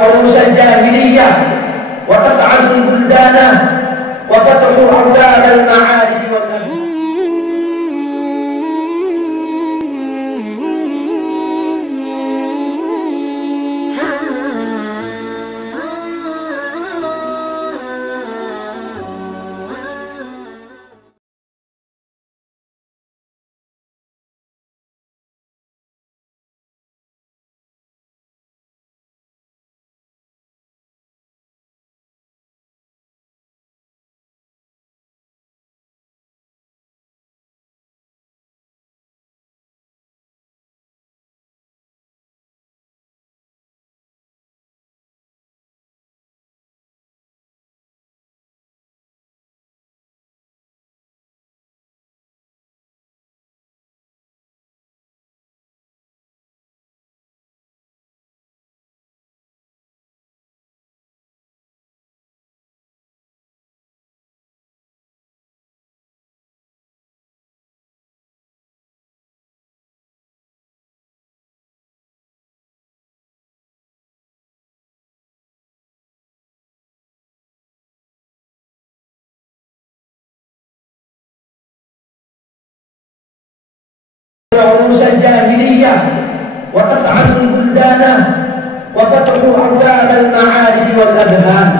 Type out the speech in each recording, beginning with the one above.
عروش الجاهلية وأسعدوا البلدان وفتحوا أبواب المعارف والأمن. عروش الجاهلية وأسعدوا البلدان وفتحوا أبواب المعارف والأذهان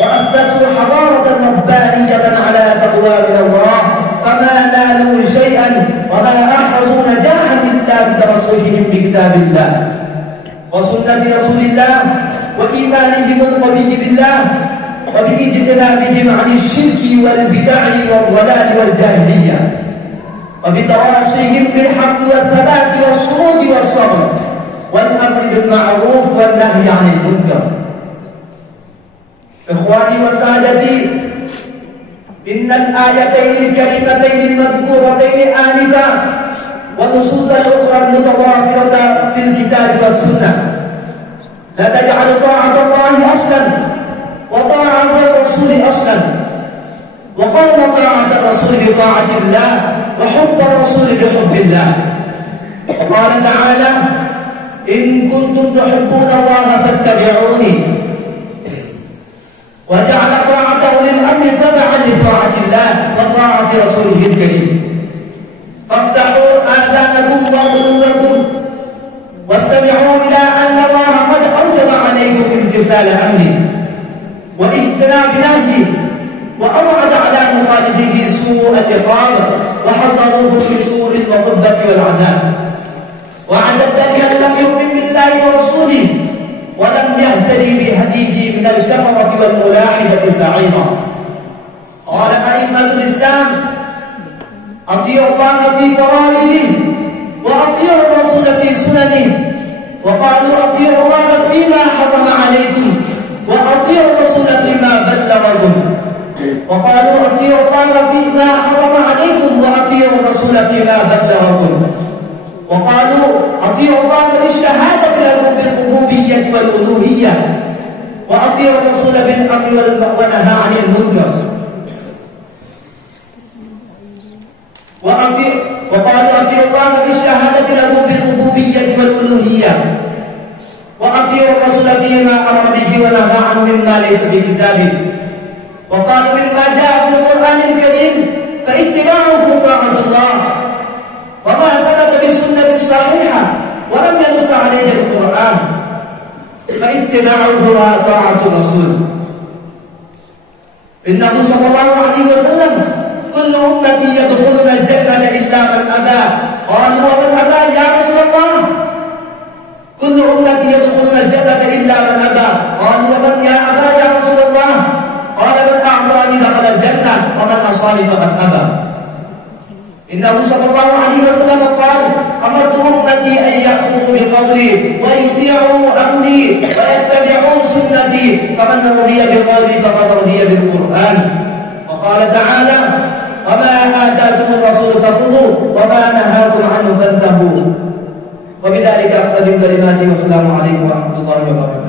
وأسسوا حضارة ربانية على تقوى من الله، فما نالوا شيئا وما أحرزوا نجاحا إلا بتمسكهم بكتاب الله وسنة رسول الله وإيمانهم القوي بالله وباجتنابهم عن الشرك والبدع والضلال والجاهلية وبتواصيهم بالحق والثبات والصمود والصبر والأمر بالمعروف والنهي عن المنكر. إخواني وسادتي، إن الآيتين الكريمتين المذكورتين آنفا والنصوص الأخرى المتوافرة في الكتاب والسنة لا تجعل طاعة الله أصلا وطاعة الرسول أصلا، وقرن طاعة الرسول بطاعة الله وحب الرسول بحب الله. وقال تعالى: إن كنتم تحبون الله فاتبعوني، وجعل طاعة أولي الأمر تبعا لطاعة الله وطاعة رسوله الكريم. فافتحوا آذانكم وقلوبكم واستمعوا إلى أن الله قد أوجب عليكم امتثال أمره واجتناب نهيه، وأوعد على مخالفه سوء العقاب وحذروه من سوء العقوبة والعذاب، وعدد من لم يؤمن بالله ورسوله ولم يهتدي بهديه من الكفرة والملاحدة سعيرا. قال أئمة الإسلام: أطيعوا الله في فرائضه وأطيعوا الرسول في سننه، وقالوا أطيعوا الله فيما حرم عليكم وأطيعوا الرسول فيما بلغكم، وقالوا أطيعوا الله فيما حرم عليكم وأطيعوا الرسول فيما بلغكم، وقالوا أطيعوا الله بالشهادة له بالربوبية والألوهية، وأطيعوا الرسول بالأمر والنهي عن المنكر، وقالوا أطيعوا الله بالشهادة له بالربوبية والألوهية، وأطيعوا الرسول فيما أمر به ونهى عنه مما ليس في كتابه، وقالوا مما جاء في القرآن الكريم فاتباعه طاعة الله، وما ثبت بالسنة الصحيحة ولم ينص عليه القرآن فاتباعه طاعة الرسول. إنه صلى الله عليه وسلم: كل أمتي يدخلون الجنة إلا من أبى. قالوا: ومن أبى يا رسول الله؟ كل أمتي يدخلون الجنة إلا من أبى. قالوا: ومن يا أبى يا رسول الله؟ قال: من أعطاني دخل الجنة ومن عصاني فقد أبى. إنه صلى الله عليه وسلم قال: أمرت أمتي أن يأخذوا بقولي ويطيعوا أمري ويتبعوا سنتي، فمن رضي بقولي فقد رضي بالقرآن. وقال تعالى: وما آتاكم الرسول فخذوه وما نهاكم عنه فانتهوا. وبذلك أختم كلماتي، والسلام عليكم ورحمة الله وبركاته.